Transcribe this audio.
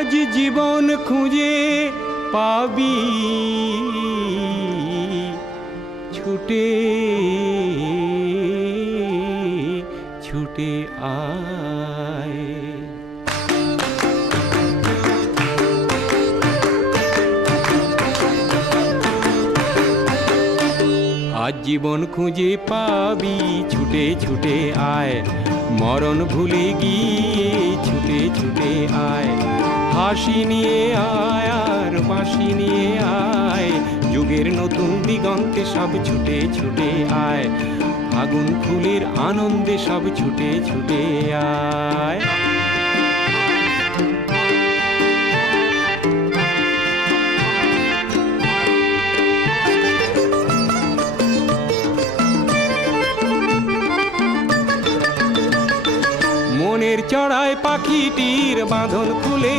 আজ জীবন খুঁজে পাবি ছুটে ছুটে আয়। আজ জীবন খুঁজে পাবি ছুটে ছুটে আয়, মরণ ভুলে গিয়ে ছুটে ছুটে আয়। হাসি নিয়ে আয় আর বাঁশি নিয়ে আয়, যুগের নতুন দিগন্তে সব ছুটে ছুটে আয়। ফাগুন ফুলের আনন্দে সব ছুটে ছুটে আয়। মনের চড়ায় পাখিটির বাঁধন খুলে